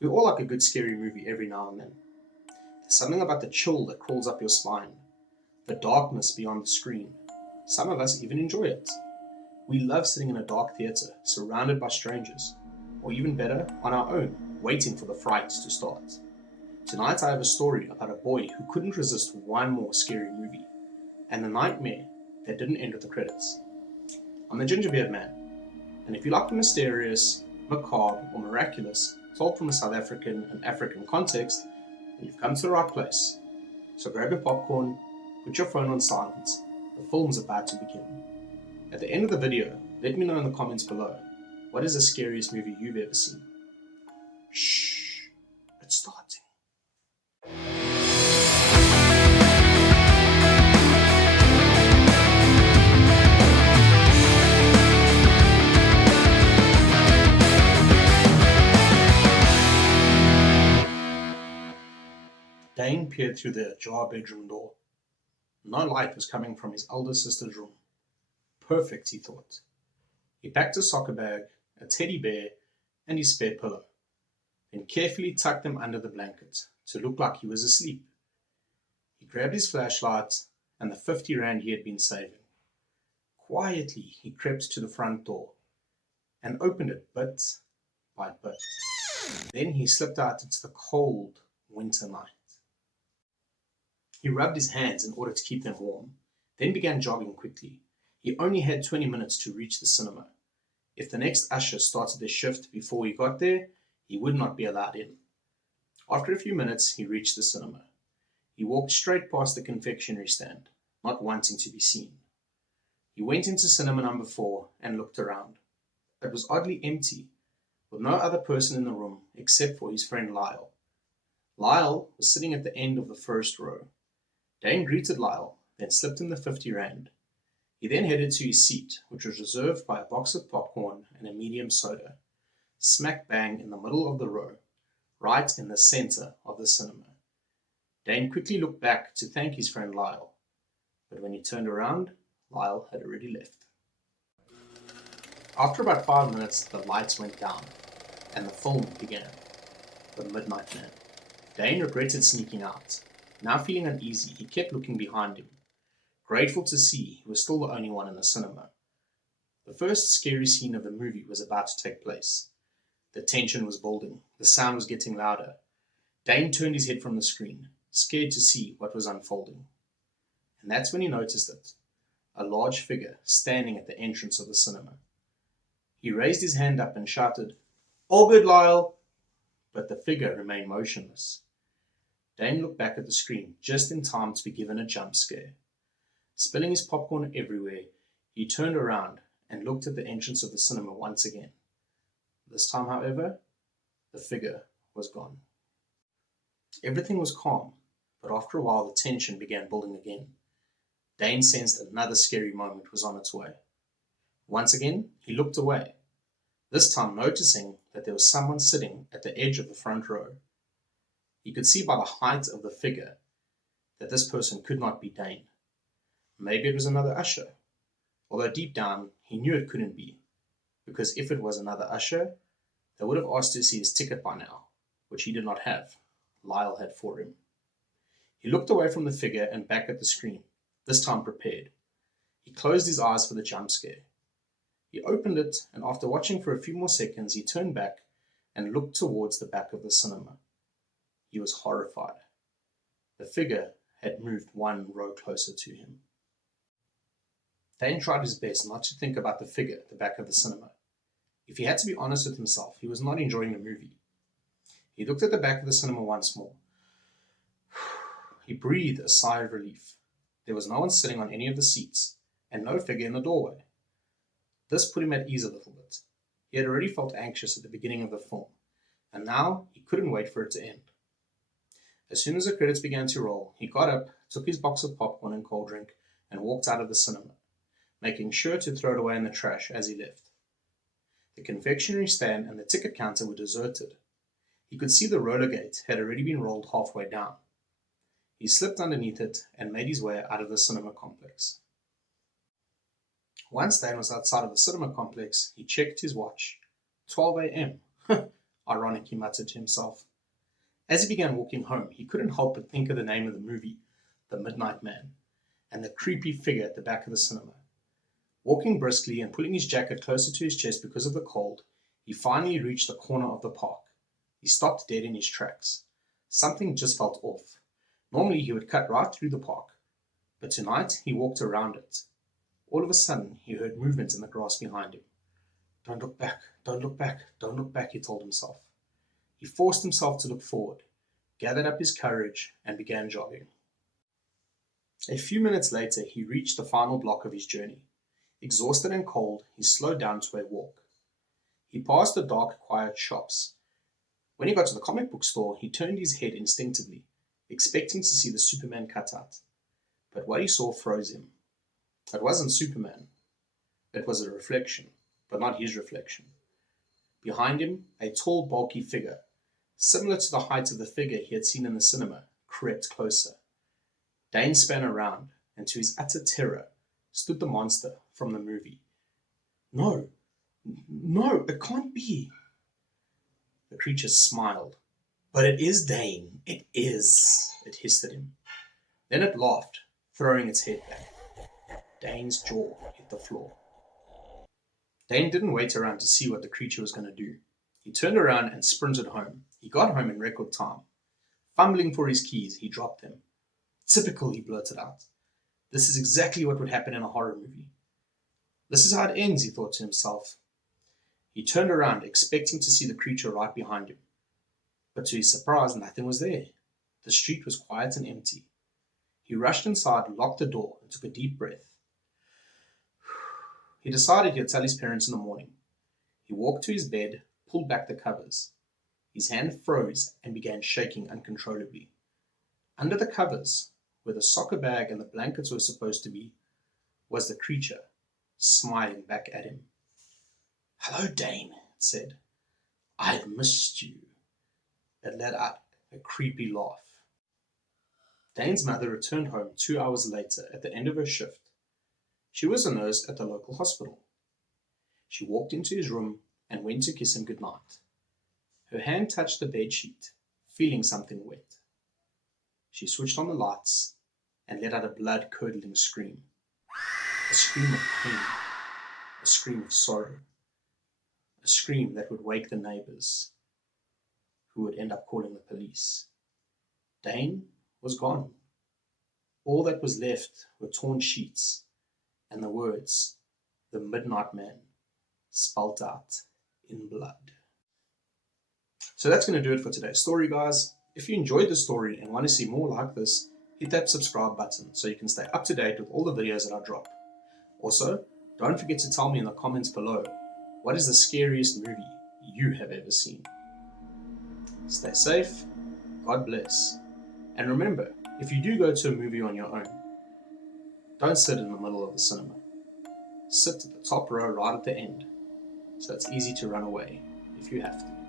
We all like a good scary movie every now and then. There's something about the chill that crawls up your spine, the darkness beyond the screen. Some of us even enjoy it. We love sitting in a dark theatre, surrounded by strangers, or even better, on our own, waiting for the fright to start. Tonight I have a story about a boy who couldn't resist one more scary movie, and the nightmare that didn't end with the credits. I'm the Gingerbeard Man, and if you like the mysterious, macabre, or miraculous, told from a South African and African context, then you've come to the right place. So grab your popcorn, put your phone on silent, the film's about to begin. At the end of the video, let me know in the comments below, what is the scariest movie you've ever seen? Shh, it's starting. Dane peered through the ajar bedroom door. No light was coming from his elder sister's room. Perfect, he thought. He packed a soccer bag, a teddy bear, and his spare pillow, then carefully tucked them under the blanket to look like he was asleep. He grabbed his flashlight and the 50 rand he had been saving. Quietly, he crept to the front door and opened it bit by bit. Then he slipped out into the cold winter night. He rubbed his hands in order to keep them warm, then began jogging quickly. He only had 20 minutes to reach the cinema. If the next usher started their shift before he got there, he would not be allowed in. After a few minutes, he reached the cinema. He walked straight past the confectionery stand, not wanting to be seen. He went into cinema number 4 and looked around. It was oddly empty, with no other person in the room except for his friend Lyle. Lyle was sitting at the end of the first row. Dane greeted Lyle, then slipped him the 50 rand. He then headed to his seat, which was reserved by a box of popcorn and a medium soda, smack bang in the middle of the row, right in the center of the cinema. Dane quickly looked back to thank his friend Lyle, but when he turned around, Lyle had already left. After about 5 minutes, the lights went down, and the film began. The Midnight Man. Dane regretted sneaking out. Now feeling uneasy, he kept looking behind him, grateful to see he was still the only one in the cinema. The first scary scene of the movie was about to take place. The tension was building, the sound was getting louder. Dane turned his head from the screen, scared to see what was unfolding. And that's when he noticed it, a large figure standing at the entrance of the cinema. He raised his hand up and shouted, "All good, Lyle!" But the figure remained motionless. Dane looked back at the screen just in time to be given a jump scare. Spilling his popcorn everywhere, he turned around and looked at the entrance of the cinema once again. This time, however, the figure was gone. Everything was calm, but after a while the tension began building again. Dane sensed another scary moment was on its way. Once again, he looked away, this time noticing that there was someone sitting at the edge of the front row. He could see by the height of the figure that this person could not be Dane. Maybe it was another usher, although deep down he knew it couldn't be, because if it was another usher, they would have asked to see his ticket by now, which he did not have. Lyle had for him. He looked away from the figure and back at the screen, this time prepared. He closed his eyes for the jump scare. He opened it, and after watching for a few more seconds, he turned back and looked towards the back of the cinema. He was horrified. The figure had moved one row closer to him. Dane tried his best not to think about the figure at the back of the cinema. If he had to be honest with himself, he was not enjoying the movie. He looked at the back of the cinema once more. He breathed a sigh of relief. There was no one sitting on any of the seats, and no figure in the doorway. This put him at ease a little bit. He had already felt anxious at the beginning of the film, and now he couldn't wait for it to end. As soon as the credits began to roll, he got up, took his box of popcorn and cold drink, and walked out of the cinema, making sure to throw it away in the trash as he left. The confectionery stand and the ticket counter were deserted. He could see the roller gate had already been rolled halfway down. He slipped underneath it and made his way out of the cinema complex. Once Dane was outside of the cinema complex, he checked his watch. 12 a.m. Ironic, he muttered to himself. As he began walking home, he couldn't help but think of the name of the movie, The Midnight Man, and the creepy figure at the back of the cinema. Walking briskly and pulling his jacket closer to his chest because of the cold, he finally reached the corner of the park. He stopped dead in his tracks. Something just felt off. Normally he would cut right through the park, but tonight he walked around it. All of a sudden he heard movement in the grass behind him. Don't look back, don't look back, don't look back, he told himself. He forced himself to look forward, gathered up his courage, and began jogging. A few minutes later he reached the final block of his journey. Exhausted and cold, he slowed down to a walk. He passed the dark, quiet shops. When he got to the comic book store, he turned his head instinctively, expecting to see the Superman cutout. But what he saw froze him. It wasn't Superman. It was a reflection, but not his reflection. Behind him, a tall, bulky figure, similar to the height of the figure he had seen in the cinema, crept closer. Dane span around, and to his utter terror, stood the monster from the movie. No, it can't be. The creature smiled. But it is Dane. It is, it hissed at him. Then it laughed, throwing its head back. Dane's jaw hit the floor. Dane didn't wait around to see what the creature was going to do. He turned around and sprinted home. He got home in record time. Fumbling for his keys, he dropped them. Typical, he blurted out. This is exactly what would happen in a horror movie. This is how it ends, he thought to himself. He turned around, expecting to see the creature right behind him. But to his surprise, nothing was there. The street was quiet and empty. He rushed inside, locked the door, and took a deep breath. He decided he'd tell his parents in the morning. He walked to his bed, pulled back the covers. His hand froze and began shaking uncontrollably. Under the covers, where the soccer bag and the blankets were supposed to be, was the creature, smiling back at him. "Hello, Dane," it said. "I've missed you." It let out a creepy laugh. Dane's mother returned home 2 hours later at the end of her shift. She was a nurse at the local hospital. She walked into his room and went to kiss him goodnight. Her hand touched the bedsheet, feeling something wet. She switched on the lights and let out a blood-curdling scream. A scream of pain, a scream of sorrow, a scream that would wake the neighbors, who would end up calling the police. Dane was gone. All that was left were torn sheets and the words, "The Midnight Man," spelt out in blood. So that's going to do it for today's story, guys. If you enjoyed the story and want to see more like this, hit that subscribe button so you can stay up to date with all the videos that I drop. Also, don't forget to tell me in the comments below, what is the scariest movie you have ever seen? Stay safe, God bless, and remember, if you do go to a movie on your own, don't sit in the middle of the cinema. Sit at the top row right at the end, so it's easy to run away if you have to.